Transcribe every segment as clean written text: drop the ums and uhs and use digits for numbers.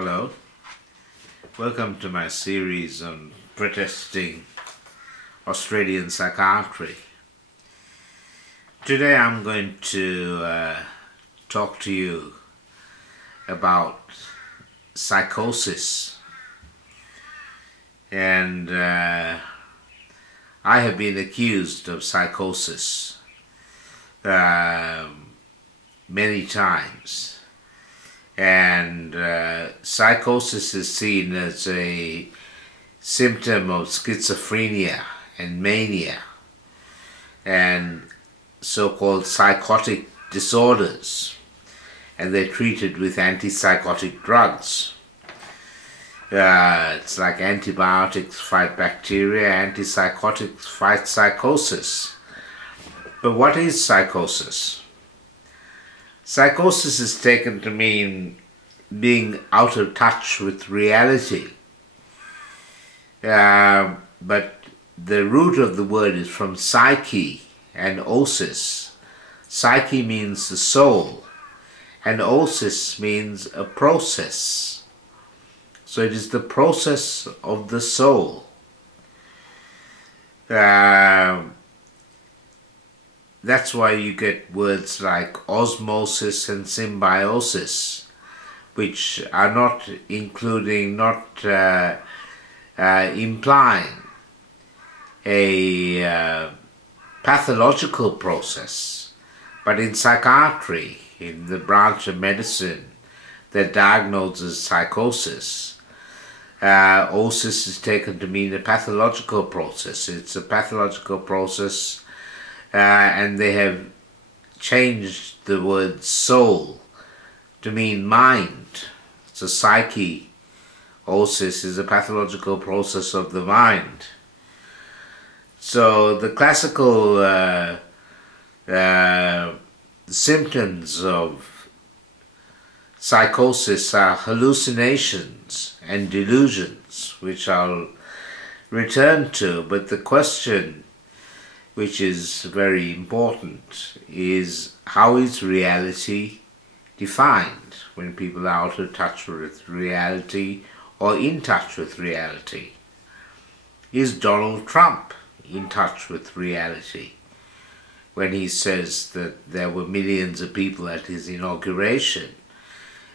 Hello, welcome to my series on protesting Australian psychiatry. Today I'm going to talk to you about psychosis, and I have been accused of psychosis many times. And psychosis is seen as a symptom of schizophrenia and mania and so-called psychotic disorders, and they're treated with anti-psychotic drugs. It's like antibiotics fight bacteria, antipsychotics fight psychosis. But what is psychosis? Psychosis is taken to mean being out of touch with reality. But the root of the word is from psyche and osis. Psyche means the soul, and osis means a process. So it is the process of the soul. That's why you get words like osmosis and symbiosis, which are not implying a pathological process. But in psychiatry, in the branch of medicine that diagnoses psychosis, osis is taken to mean a pathological process. It's a pathological process. And they have changed the word soul to mean mind. So psyche, osis, is a pathological process of the mind. So the classical symptoms of psychosis are hallucinations and delusions, which I'll return to, but the question, which is very important, is how is reality defined when people are out of touch with reality or in touch with reality? Is Donald Trump in touch with reality when he says that there were millions of people at his inauguration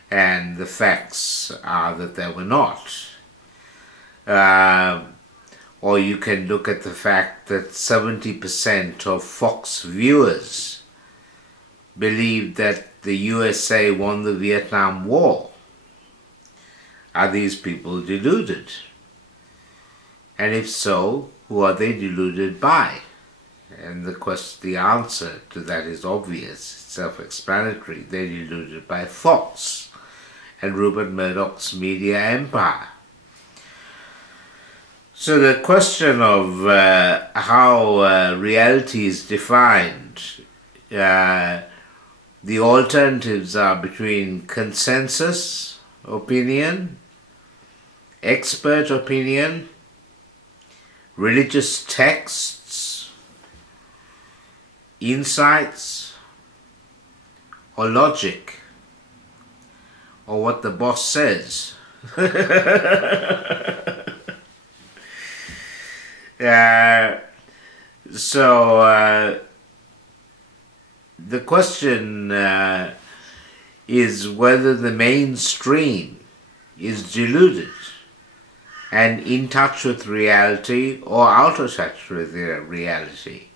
and the facts are that there were not? Or you can look at the fact that 70% of Fox viewers believe that the USA won the Vietnam War. Are these people deluded? And if so, who are they deluded by? And the answer to that is obvious, self-explanatory. They're deluded by Fox and Rupert Murdoch's media empire. So the question of how reality is defined, the alternatives are between consensus opinion, expert opinion, religious texts, insights, or logic, or what the boss says. The question is whether the mainstream is deluded and in touch with reality or out of touch with reality.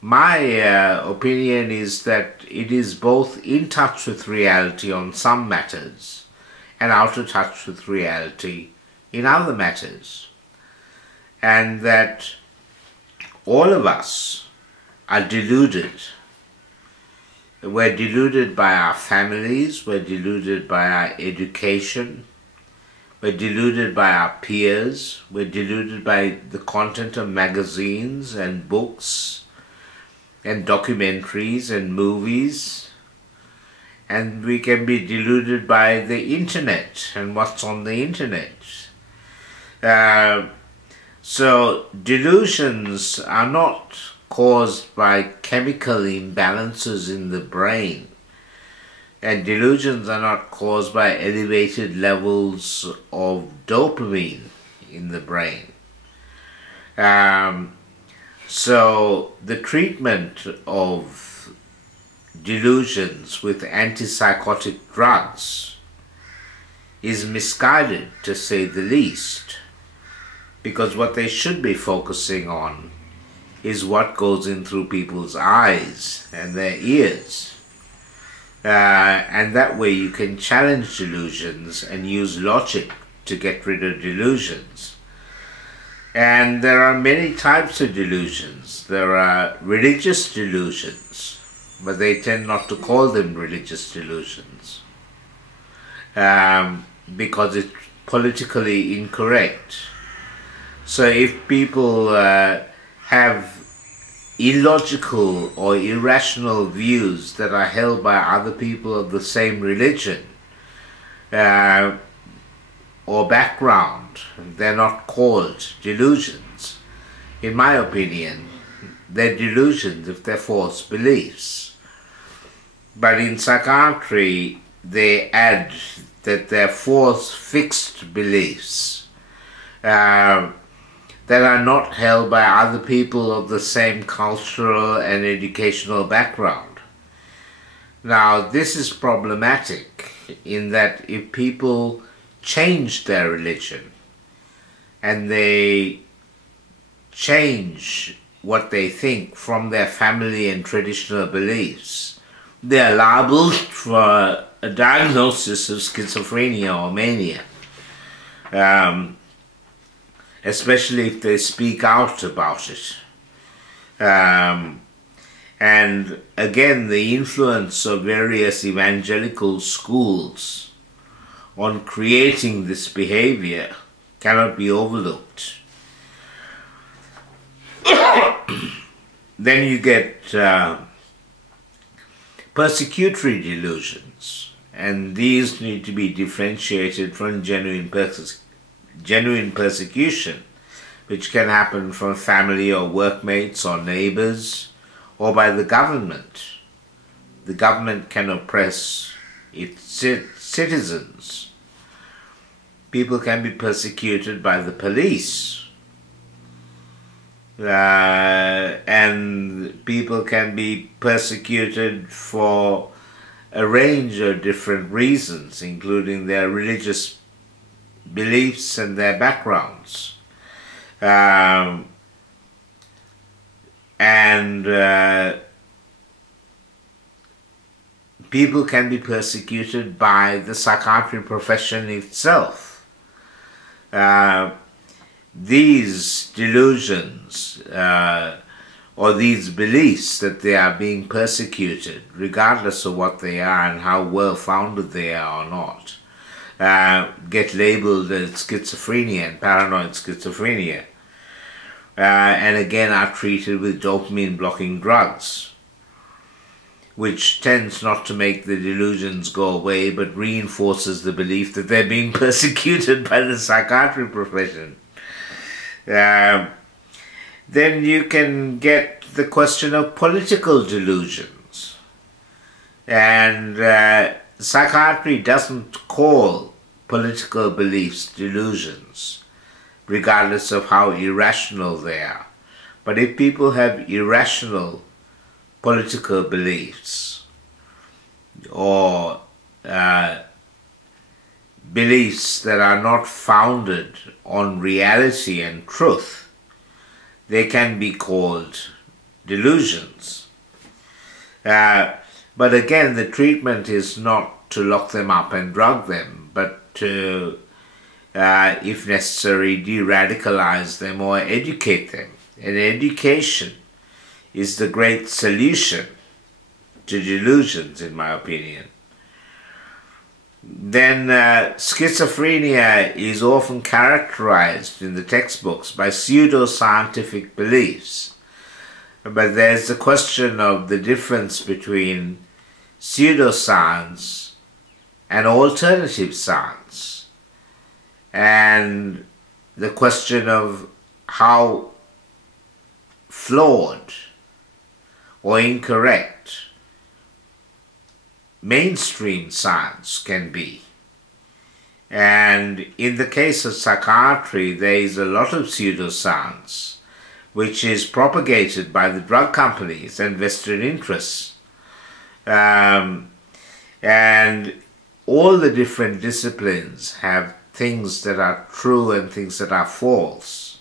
My opinion is that it is both in touch with reality on some matters and out of touch with reality in other matters. And that all of us are deluded. We're deluded by our families, we're deluded by our education, we're deluded by our peers, we're deluded by the content of magazines and books and documentaries and movies, and we can be deluded by the internet and what's on the internet. So delusions are not caused by chemical imbalances in the brain. And delusions are not caused by elevated levels of dopamine in the brain. So the treatment of delusions with antipsychotic drugs is misguided, to say the least, because what they should be focusing on is what goes in through people's eyes and their ears. And that way you can challenge delusions and use logic to get rid of delusions. And there are many types of delusions. There are religious delusions, but they tend not to call them religious delusions because it's politically incorrect. So if people have illogical or irrational views that are held by other people of the same religion or background, they're not called delusions. In my opinion, they're delusions if they're false beliefs. But in psychiatry, they add that they're false fixed beliefs that are not held by other people of the same cultural and educational background. Now, this is problematic in that if people change their religion and they change what they think from their family and traditional beliefs, they are liable for a diagnosis of schizophrenia or mania. Especially if they speak out about it. And again, the influence of various evangelical schools on creating this behavior cannot be overlooked. Then you get persecutory delusions, and these need to be differentiated from genuine persecution, which can happen from family or workmates or neighbors or by the government. The government can oppress its citizens. People can be persecuted by the police. And people can be persecuted for a range of different reasons, including their religious beliefs and their backgrounds. People can be persecuted by the psychiatry profession itself. These delusions or these beliefs that they are being persecuted, regardless of what they are and how well founded they are or not, get labeled as schizophrenia and paranoid schizophrenia, and again are treated with dopamine blocking drugs, which tends not to make the delusions go away but reinforces the belief that they're being persecuted by the psychiatry profession. Then you can get the question of political delusions, and psychiatry doesn't call political beliefs delusions, regardless of how irrational they are. But if people have irrational political beliefs or beliefs that are not founded on reality and truth, they can be called delusions. But again, the treatment is not to lock them up and drug them, but to, if necessary, de-radicalize them or educate them. And education is the great solution to delusions, in my opinion. Then schizophrenia is often characterized in the textbooks by pseudo-scientific beliefs. But there's the question of the difference between pseudoscience and alternative science, and the question of how flawed or incorrect mainstream science can be. And in the case of psychiatry, there is a lot of pseudoscience which is propagated by the drug companies and vested interests. And all the different disciplines have things that are true and things that are false,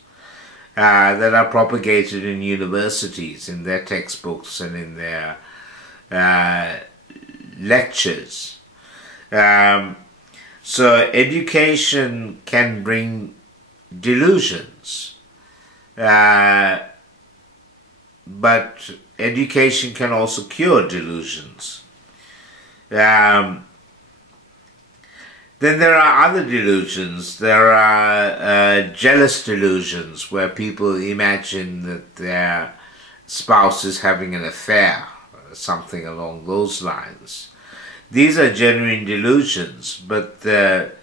that are propagated in universities, in their textbooks and in their lectures. So education can bring delusions, but education can also cure delusions. Then there are other delusions. There are jealous delusions, where people imagine that their spouse is having an affair, something along those lines. These are genuine delusions, but the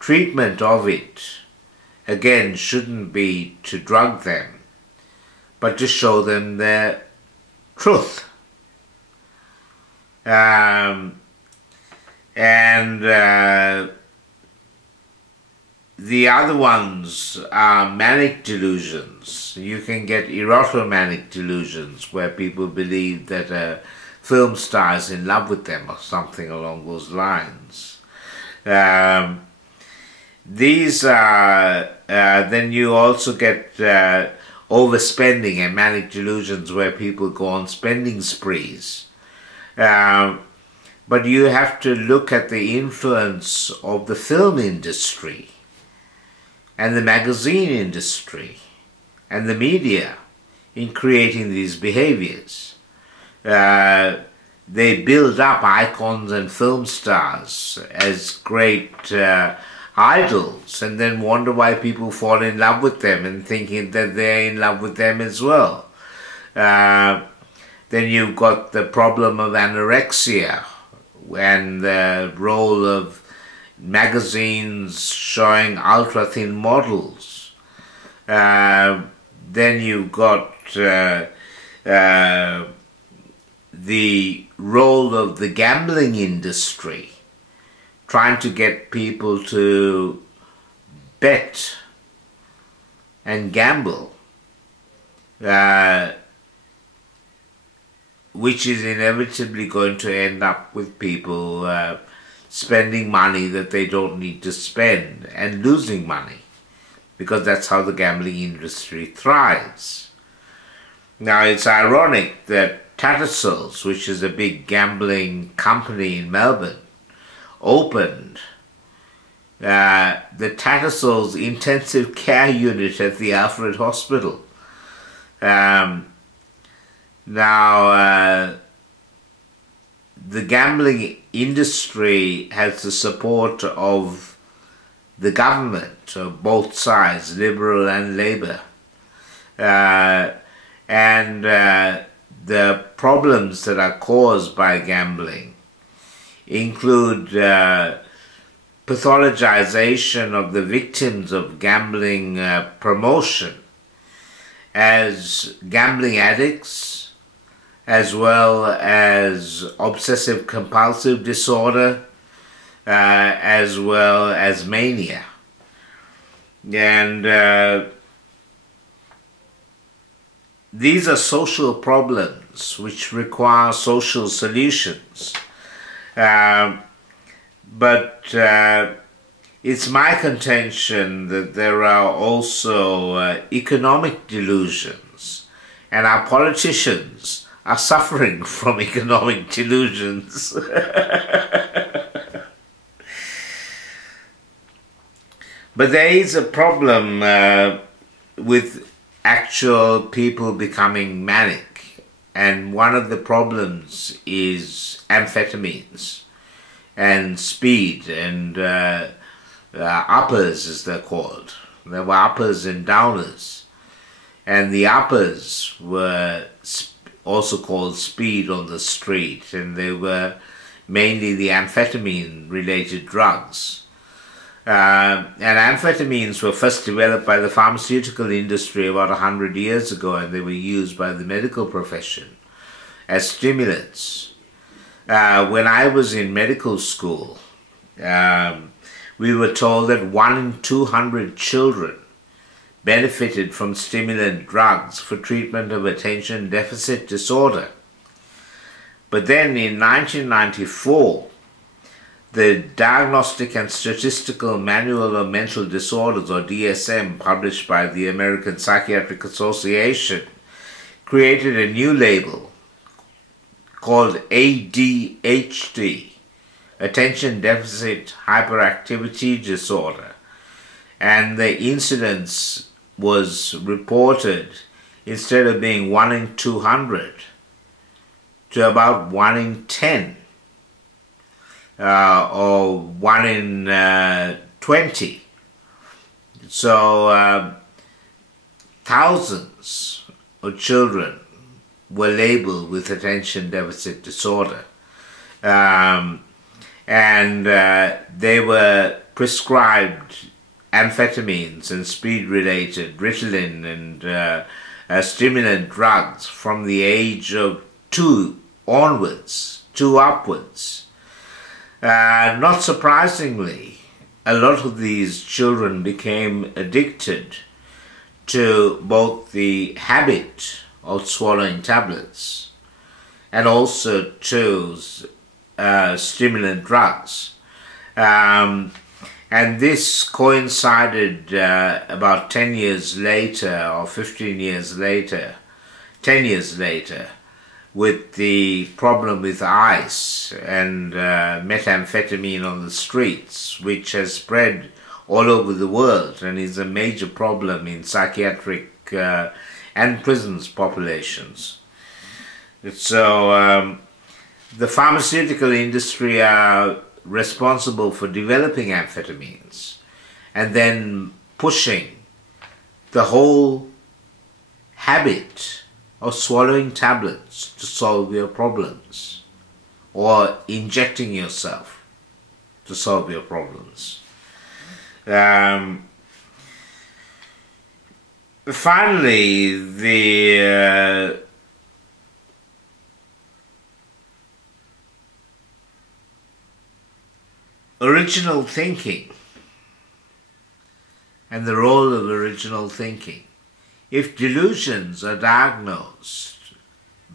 treatment of it, again, shouldn't be to drug them, but to show them the truth. The other ones are manic delusions. You can get erotomanic delusions, where people believe that a film star is in love with them or something along those lines. These are, then you also get overspending and manic delusions, where people go on spending sprees. But you have to look at the influence of the film industry and the magazine industry and the media in creating these behaviors. They build up icons and film stars as great idols, and then wonder why people fall in love with them and thinking that they're in love with them as well. Then you've got the problem of anorexia and the role of magazines showing ultra-thin models. Then you've got the role of the gambling industry, trying to get people to bet and gamble, which is inevitably going to end up with people spending money that they don't need to spend and losing money, because that's how the gambling industry thrives. Now, it's ironic that Tattersalls, which is a big gambling company in Melbourne, opened the Tattersalls intensive care unit at the Alfred Hospital. Now, the gambling industry has the support of the government, of both sides, Liberal and Labour. The problems that are caused by gambling include pathologization of the victims of gambling promotion as gambling addicts, as well as obsessive compulsive disorder, as well as mania. And these are social problems which require social solutions. But it's my contention that there are also economic delusions, and our politicians are suffering from economic delusions. But there is a problem with actual people becoming manic, and one of the problems is amphetamines and speed and uppers, as they're called. There were uppers and downers, and the uppers were also called speed on the street, and they were mainly the amphetamine related drugs. And amphetamines were first developed by the pharmaceutical industry about 100 years ago, and they were used by the medical profession as stimulants. When I was in medical school, we were told that 1 in 200 children benefited from stimulant drugs for treatment of attention deficit disorder. But then in 1994, the Diagnostic and Statistical Manual of Mental Disorders, or DSM, published by the American Psychiatric Association, created a new label called ADHD, Attention Deficit Hyperactivity Disorder, and the incidence was reported, instead of being 1 in 200, to about 1 in 10, or 1 in 20. So thousands of children were labeled with attention deficit disorder, and they were prescribed amphetamines and speed-related Ritalin and stimulant drugs from the age of 2 onwards, 2 upwards. Not surprisingly, a lot of these children became addicted to both the habit of swallowing tablets and also to stimulant drugs. And this coincided about 10 years later, or 15 years later, 10 years later, with the problem with ice and methamphetamine on the streets, which has spread all over the world and is a major problem in psychiatric and prisons populations. So the pharmaceutical industry are responsible for developing amphetamines and then pushing the whole habit of swallowing tablets to solve your problems, or injecting yourself to solve your problems. Finally, the original thinking and the role of original thinking. If delusions are diagnosed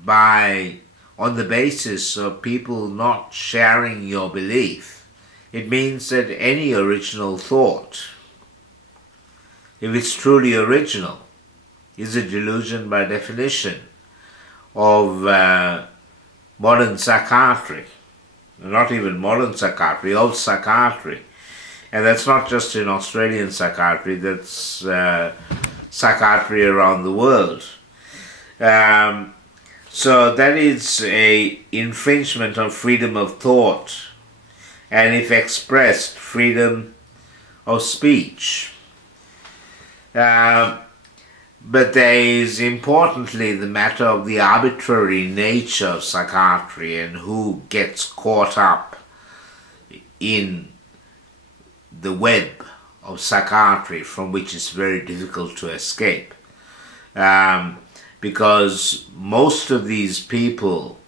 on the basis of people not sharing your belief, it means that any original thought, if it's truly original, is a delusion by definition of modern psychiatry. Not even modern psychiatry, of psychiatry. And that's not just in Australian psychiatry, that's psychiatry around the world. So that is a infringement of freedom of thought, and if expressed, freedom of speech. But there is importantly the matter of the arbitrary nature of psychiatry and who gets caught up in the web of psychiatry from which it's very difficult to escape. Because most of these people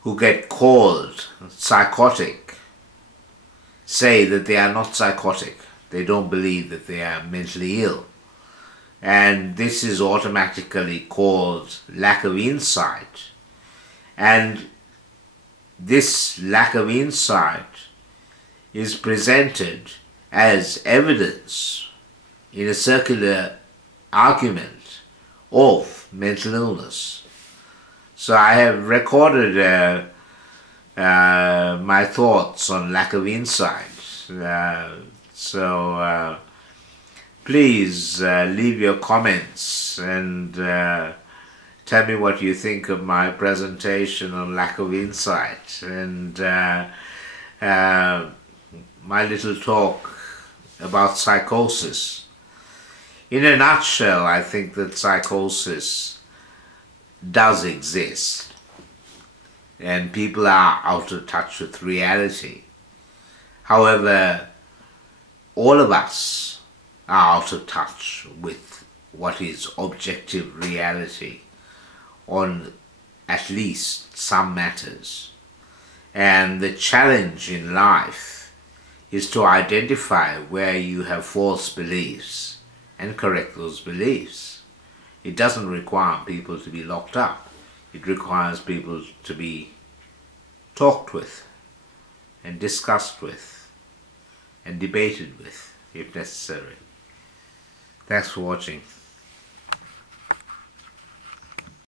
who get called psychotic say that they are not psychotic. They don't believe that they are mentally ill. And this is automatically called lack of insight. And this lack of insight is presented as evidence in a circular argument of mental illness. So I have recorded my thoughts on lack of insight. Please leave your comments and tell me what you think of my presentation on lack of insight and my little talk about psychosis. In a nutshell, I think that psychosis does exist and people are out of touch with reality. However, all of us are out of touch with what is objective reality on at least some matters. And the challenge in life is to identify where you have false beliefs and correct those beliefs. It doesn't require people to be locked up. It requires people to be talked with and discussed with and debated with if necessary. Thanks for watching.